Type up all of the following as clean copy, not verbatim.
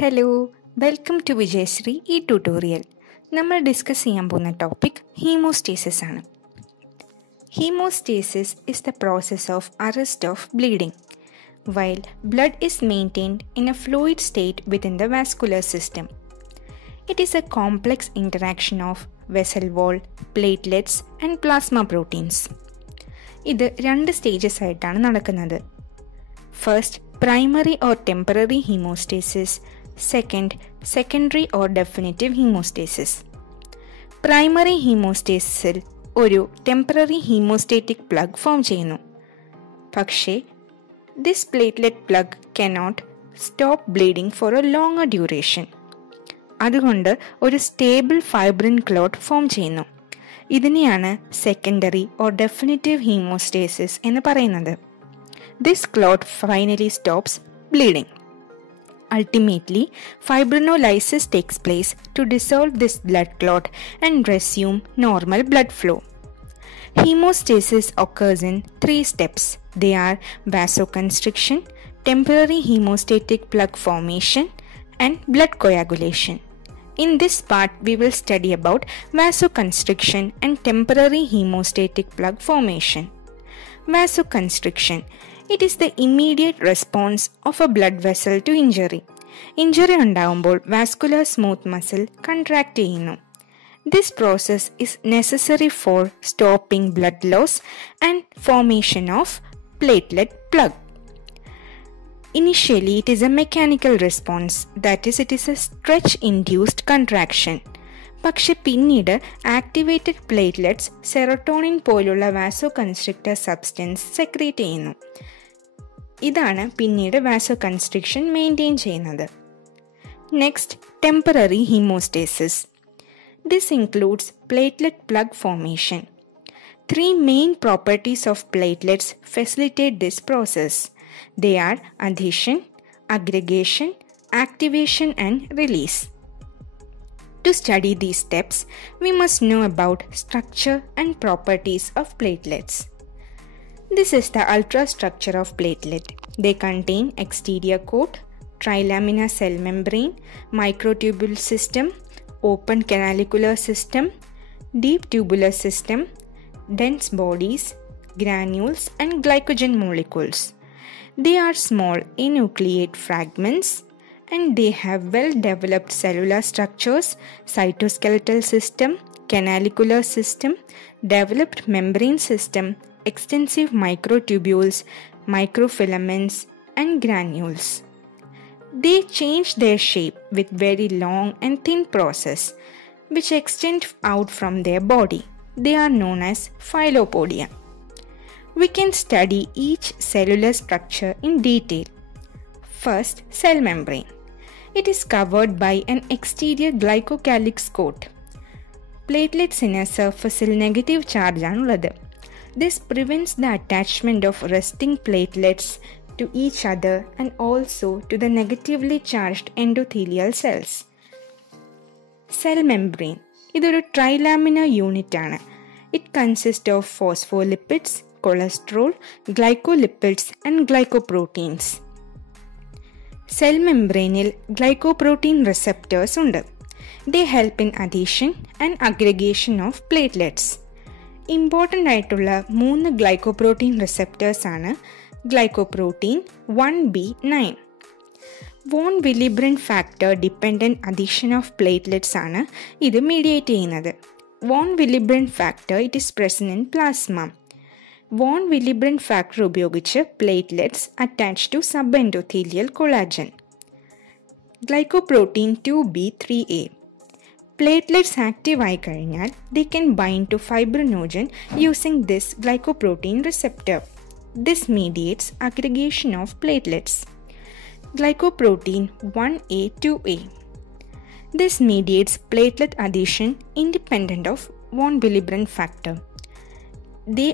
Hello, welcome to വിജയശ്രീ. ഈ ട്യൂട്ടോറിയൽ നമ്മൾ ഡിസ്കസ് ചെയ്യാൻ പോകുന്ന ടോപ്പിക് ഹീമോസ്റ്റേസിസ് ആണ്. Haemostasis is the process of arrest of bleeding while blood is maintained in a fluid state within the vascular system. It is a complex interaction of vessel wall, platelets and plasma proteins. ഇത് 2 stages ആയിട്ടാണ് നടക്കുന്നത്. First, primary or temporary hemostasis. Second, secondary or definitive hemostasis. Primary hemostasisൽ ഒരു ടെമ്പററി ഹീമോസ്റ്റാറ്റിക് plug form ചെയ്യുന്നു. പക്ഷേ this platelet plug cannot stop bleeding for a longer duration. അതുകൊണ്ട് ഒരു സ്റ്റേബിൾ ഫൈബ്രിൻ ക്ലോട്ട് ഫോം ചെയ്യുന്നു. ഇതിനെയാണ് സെക്കൻഡറി ഓർ ഡെഫിനിറ്റീവ് ഹീമോസ്റ്റാസിസ് എന്ന് പറയുന്നത്. This clot finally stops bleeding. Ultimately, fibrinolysis takes place to dissolve this blood clot and resume normal blood flow. Hemostasis occurs in 3 steps. They are vasoconstriction, temporary hemostatic plug formation, and blood coagulation. In this part, we will study about vasoconstriction and temporary hemostatic plug formation. Vasoconstriction. It is the immediate response of a blood vessel to injury. Injury ഉണ്ടാകുമ്പോൾ vascular smooth muscle contract ചെയ്യുന്നു. This process is necessary for stopping blood loss and formation of platelet plug. Initially, it is a mechanical response, that is, it is a stretch-induced contraction. പക്ഷെ പിന്നീട് activated platelets serotonin പോലുള്ള വാസോകൺസ്ട്രിക്റ്റർ substance secrete ചെയ്യുന്നു. ഇതാണ് പിന്നീട് vasoconstriction maintain ചെയ്യുന്നത്. Next, temporary haemostasis. This includes platelet plug formation. 3 main properties of platelets facilitate this process. They are adhesion, aggregation, activation and release. To study these steps, we must know about structure and properties of platelets. This is the ultrastructure of platelet. They contain exterior coat, trilaminar cell membrane, microtubule system, open canalicular system, deep tubular system, dense bodies, granules, and glycogen molecules. They are small enucleate fragments and they have well-developed cellular structures, cytoskeletal system, canalicular system, developed membrane system, extensive microtubules, microfilaments, and granules. They change their shape with very long and thin process, which extend out from their body. They are known as filopodia. We can study each cellular structure in detail. First, cell membrane. It is covered by an exterior glycocalyx coat. Platelets inner surfaceൽ negative charge ആണുള്ളത്. This prevents the attachment of resting platelets to each other and also to the negatively charged endothelial cells. Cell membrane. ഇതൊരു trilaminar unit ആണ്. It consists of phospholipids, cholesterol, glycolipids and glycoproteins. Cell മെംബ്രെയിനിൽ glycoprotein receptors ഉണ്ട്. They help in adhesion and aggregation of platelets. Important ആയിട്ടുള്ള 3 glycoprotein receptors ആണ് glycoprotein 1B9. Von Willebrand factor dependent adhesion of platelets ആണ് ഇത് mediate ചെയ്യുന്നത്. Von Willebrand factor it is present in plasma. Von Willebrand factor ഉപയോഗിച്ച് platelets attach to sub endothelial collagen. Glycoprotein 2B3A. Platelets active ആയി കഴിഞ്ഞാൽ they can bind to fibrinogen using this glycoprotein receptor. This mediates aggregation of platelets. Glycoprotein 1A2A. This mediates platelet adhesion independent of von Willebrand factor. They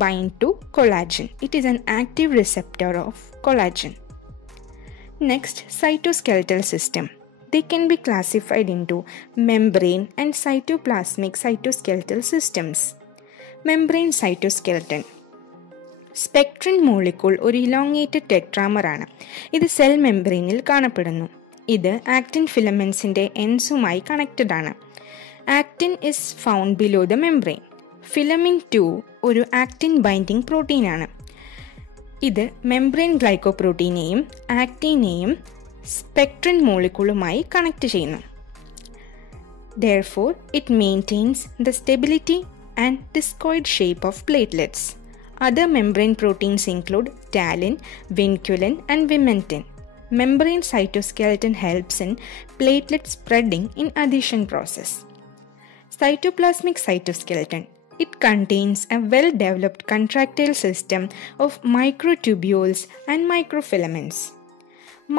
bind to collagen. It is an active receptor of collagen. Next, cytoskeletal system. They can be classified into membrane and cytoplasmic cytoskeletal systems. Membrane cytoskeleton. Spectrin molecule ഒരു elongated tetramer ആണ്. ഇത് cell മെംബ്രെയിനിൽ കാണപ്പെടുന്നു. ഇത് actin ഫിലമെൻസിൻ്റെ എൻസുമായി connected ആണ്. Actin is found below the membrane. Filamin 2 ഒരു ആക്റ്റിൻ ബൈൻഡിംഗ് പ്രോട്ടീനാണ്. ഇത് മെംബ്രെയിൻ ഗ്ലൈക്കോപ്രോട്ടീനെയും ആക്റ്റിനെയും സ്പെക്ട്രിൻ മോളിക്യൂളുമായി കണക്ട് ചെയ്യുന്നു. Therefore, it maintains the stability and discoid shape of platelets. Other membrane proteins include tallin, vinculin, and vimentin. Membrane cytoskeleton helps in platelet spreading in adhesion process. Cytoplasmic cytoskeleton. It contains a well-developed contractile system of microtubules and microfilaments.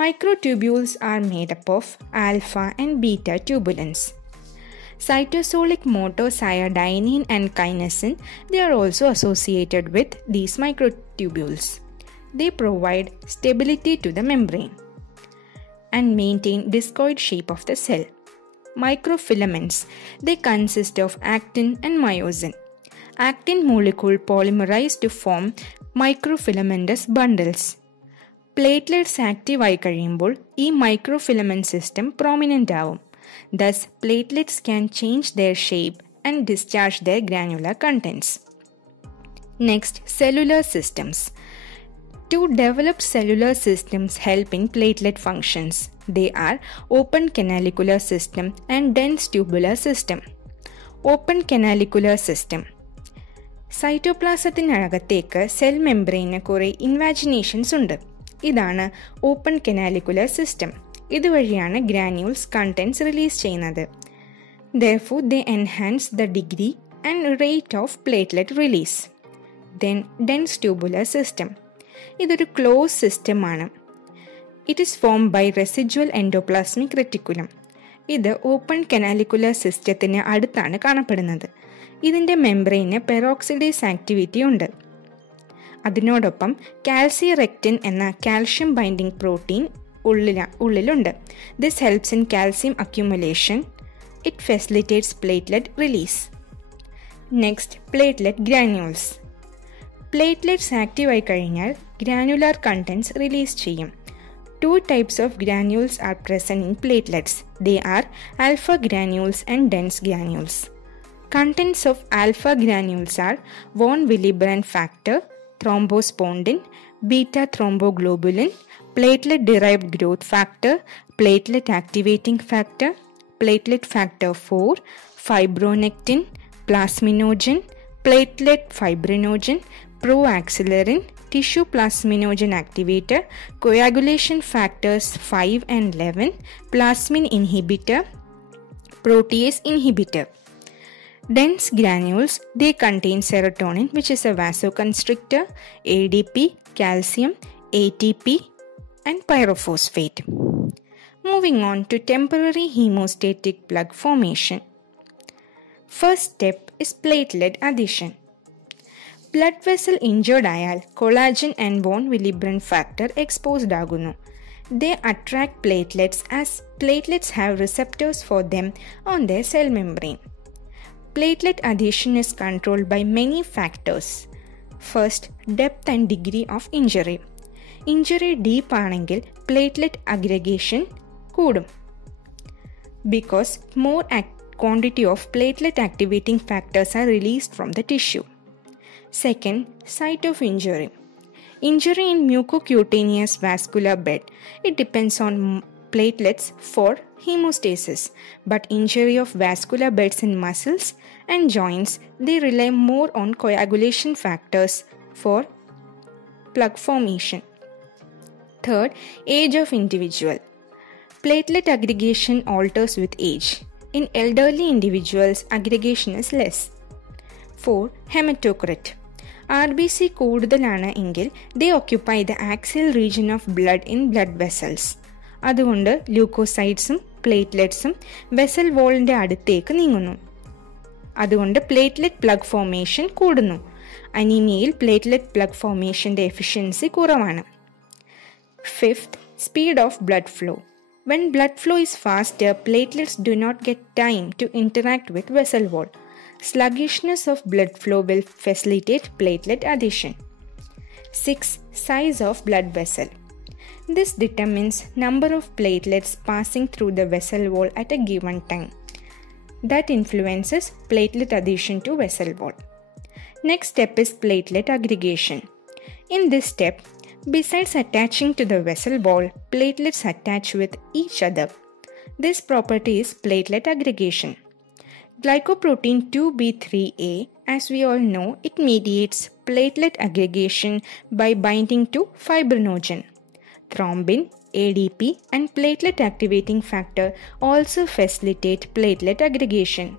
Microtubules are made up of alpha and beta tubulins. Cytosolic motors iodine and kinesin, they are also associated with these microtubules. They provide stability to the membrane and maintain discoid shape of the cell. Microfilaments, they consist of actin and myosin. Actin molecule polymerize to form microfilamentous bundles. Platelets active ആയി കഴിയുമ്പോൾ ഈ മൈക്രോഫിലമെന്റ് system prominent ആവും. Thus, platelets can change their shape and discharge their granular contents. Next, cellular systems. Two developed cellular systems help in platelet functions. They are open canalicular system and dense tubular system. Open canalicular system. സൈറ്റോപ്ലാസത്തിനകത്തേക്ക് cell മെംബ്രെയിന് കുറേ invaginations ഉണ്ട്. ഇതാണ് open canalicular system. ഇതുവഴിയാണ് granules contents release ചെയ്യുന്നത്. Therefore, they enhance the degree and rate of platelet release. Then, dense tubular system. ഇതൊരു ക്ലോസ് സിസ്റ്റമാണ്. It is formed by residual endoplasmic reticulum. ഇത് ഓപ്പൺ കനാലിക്കുലർ സിസ്റ്റത്തിന് അടുത്താണ് കാണപ്പെടുന്നത്. ഇതിൻ്റെ മെംബ്രെയിന് പെറോക്സിഡേസ് ആക്ടിവിറ്റി ഉണ്ട്. അതിനോടൊപ്പം കാൽസിറെക്റ്റിൻ എന്ന കാൽഷ്യം ബൈൻഡിംഗ് പ്രോട്ടീൻ ഉള്ളിലുണ്ട്. This helps in calcium accumulation. It facilitates platelet release. Next, platelet granules. Platelets ആക്റ്റീവായി കഴിഞ്ഞാൽ ഗ്രാനുലാർ കണ്ടൻസ് റിലീസ് ചെയ്യും. Two types of granules are present in platelets. They are alpha granules and dense granules. Contents of alpha granules are von Willebrand factor, thrombospondin, beta thromboglobulin, platelet derived growth factor, platelet activating factor, platelet factor 4, fibronectin, plasminogen, platelet fibrinogen, proaxillerin, tissue plasminogen activator, coagulation factors 5 and 11, plasmin inhibitor, protease inhibitor. Dense granules, they contain serotonin, which is a vasoconstrictor, ADP, calcium, ATP, and pyrophosphate. Moving on to temporary hemostatic plug formation. First step is platelet adhesion. Blood vessel injured ആയാൽ collagen and von Willebrand factor exposed ആകുന്നു. They attract platelets as platelets have receptors for them on their cell membrane. Platelet adhesion is controlled by many factors. First, depth and degree of injury. Injury deep ആണെങ്കിൽ platelet aggregation കൂടും. Because more quantity of platelet activating factors are released from the tissue. Second, site of injury. Injury in mucocutaneous vascular bed. It depends on platelets for hemostasis, but injury of vascular beds in muscles and joints, they rely more on coagulation factors for plug formation. Third, age of individual. Platelet aggregation alters with age. In elderly individuals, aggregation is less. 4. Hematocrit. RBC കൂടുതലാണ് എങ്കിൽ they occupy the axial region of blood in blood vessels. അതുകൊണ്ട് ല്യൂക്കോസൈഡ്സും പ്ലേറ്റ്ലെറ്റ്സും വെസൽ വോളിൻ്റെ അടുത്തേക്ക് നീങ്ങുന്നു. അതുകൊണ്ട് platelet plug formation കൂടുന്നു. അനീമിയയിൽ പ്ലേറ്റ്ലെറ്റ് പ്ലഗ് ഫോർമേഷൻ്റെ എഫിഷ്യൻസി കുറവാണ്. Fifth, speed of blood flow. When blood flow is faster, platelets do not get time to interact with vessel wall. Sluggishness of blood flow will facilitate platelet adhesion. 6. Size of blood vessel. This determines number of platelets passing through the vessel wall at a given time. That influences platelet adhesion to vessel wall. Next step is platelet aggregation. In this step, besides attaching to the vessel wall, platelets attach with each other. This property is platelet aggregation. Glycoprotein 2B3A, as we all know, it mediates platelet aggregation by binding to fibrinogen. Thrombin, ADP, and platelet activating factor also facilitate platelet aggregation.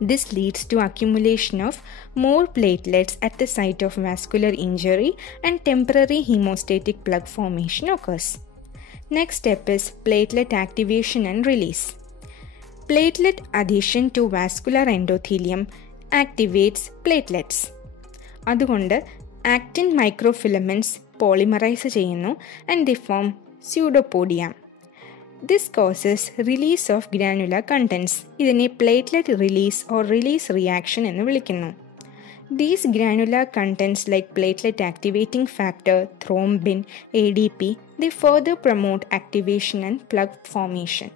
This leads to accumulation of more platelets at the site of vascular injury and temporary hemostatic plug formation occurs. Next step is platelet activation and release. Platelet adhesion to vascular endothelium activates platelets. അതുകൊണ്ട് actin microfilaments polymerize ചെയ്യുന്നു and they form pseudopodia. This causes release of granular contents. ഇതിനെ platelet release or release reaction എന്ന് വിളിക്കുന്നു. These granular contents like platelet activating factor, thrombin, ADP, they further promote activation and plug formation.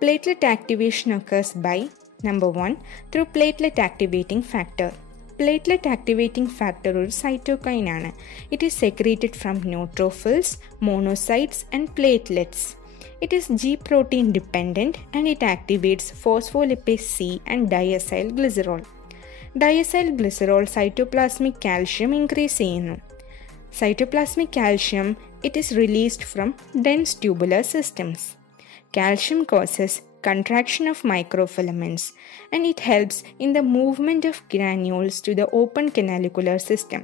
Platelet activation occurs by number 1 through platelet activating factor. Platelet activating factor ഒരു cytokine ആണ്. It is secreted from neutrophils, monocytes and platelets. It is G protein dependent and it activates phospholipase C and diacylglycerol. Diacylglycerol cytoplasmic calcium increase ചെയ്യുന്നു. Cytoplasmic calcium, it is released from dense tubular systems. Calcium causes contraction of microfilaments and it helps in the movement of granules to the open canalicular system.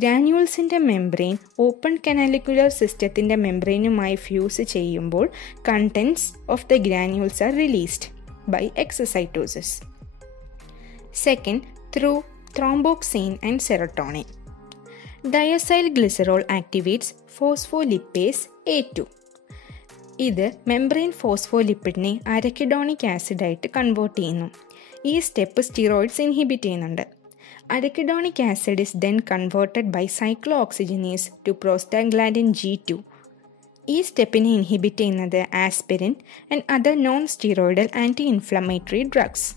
Granules in the membrane, open canalicular system in the membrane fuse ചെയ്യുമ്പോൾ contents of the granules are released by exocytosis. Second, through thromboxane and serotonin. Diacylglycerol activates phospholipase A2. ഇത് membrane ഫോസ്ഫോലിപ്പിഡിനെ arachidonic ആസിഡായിട്ട് convert ചെയ്യുന്നു. ഈ step steroids inhibit ചെയ്യുന്നുണ്ട്. Arachidonic acid is then converted by cyclooxygenase to prostaglandin G2. ഈ സ്റ്റെപ്പിനെ inhibit ചെയ്യുന്നത് aspirin and other non steroidal anti inflammatory drugs.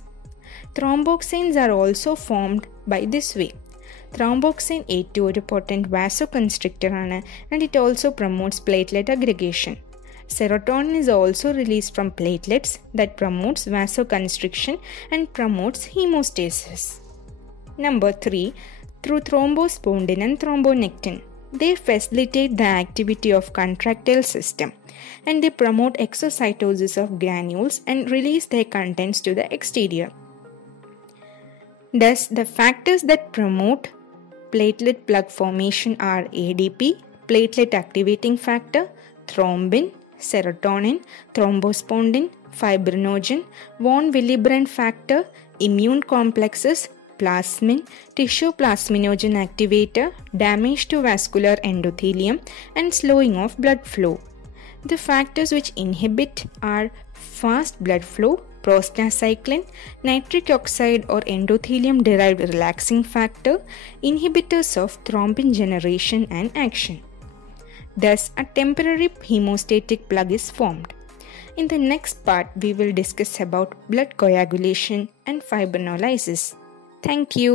Thromboxanes are also formed by this way. Thromboxane A2 ഒരു potent vasoconstrictor ആണ് and it also promotes platelet aggregation. Serotonin is also released from platelets that promotes vasoconstriction and promotes hemostasis. Number 3, through thrombospondin and thrombonectin. They facilitate the activity of contractile system and they promote exocytosis of granules and release their contents to the exterior. Thus, the factors that promote platelet plug formation are ADP, platelet activating factor, thrombin, serotonin, thrombospondin, fibrinogen, von Willebrand factor, immune complexes, plasmin, tissue plasminogen activator, damage to vascular endothelium, and slowing of blood flow. The factors which inhibit are fast blood flow, prostacyclin, nitric oxide or endothelium-derived relaxing factor, inhibitors of thrombin generation and action. Thus, a temporary hemostatic plug is formed. In the next part, we will discuss about blood coagulation and fibrinolysis. Thank you.